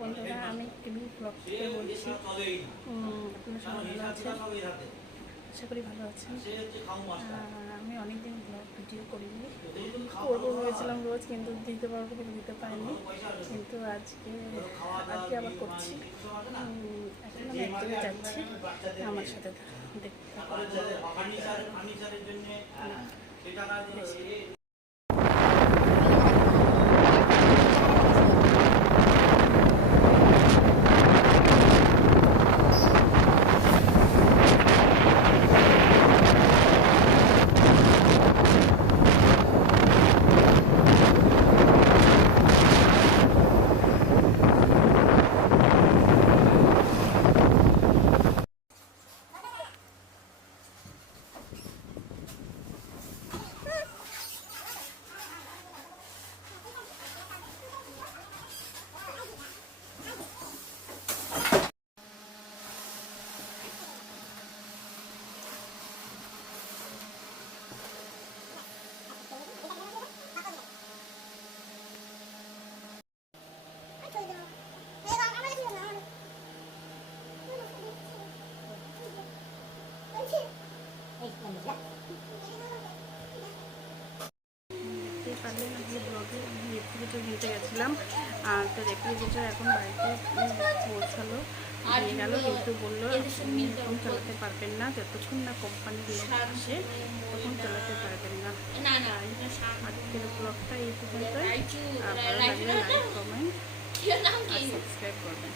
বন্ধুরা, আমি TV blog থেকে বলছি। আপনারা সবাই ভালো আছেন, আশা করি ভালো আছেন। আমি অনেকদিন ব্লগ ভিডিও করিনি, করবো ভেবেছিলাম রোজ, কিন্তু দিতে পারবো কিন্তু দিতে পারিনি। কিন্তু আজকে আবার করছি। এখন আমি এক জায়গায় যাচ্ছি, আমার সাথে দেখতে ব্লগে রেফ্রিজারেটর কিনতে গেছিলাম। তো রেফ্রিজারেটর এখন বাড়িতে পৌঁছালো, দিয়ে গেল, কিন্তু বললো এখন চালাতে পারবেন না, যতক্ষণ না কোম্পানির লোক আসে তখন চালাতে পারবেন না। আজকের ব্লগটা এই পর্যন্তই। ভালো লাগলে লাইক, কমেন্ট আর সাবস্ক্রাইব করবেন।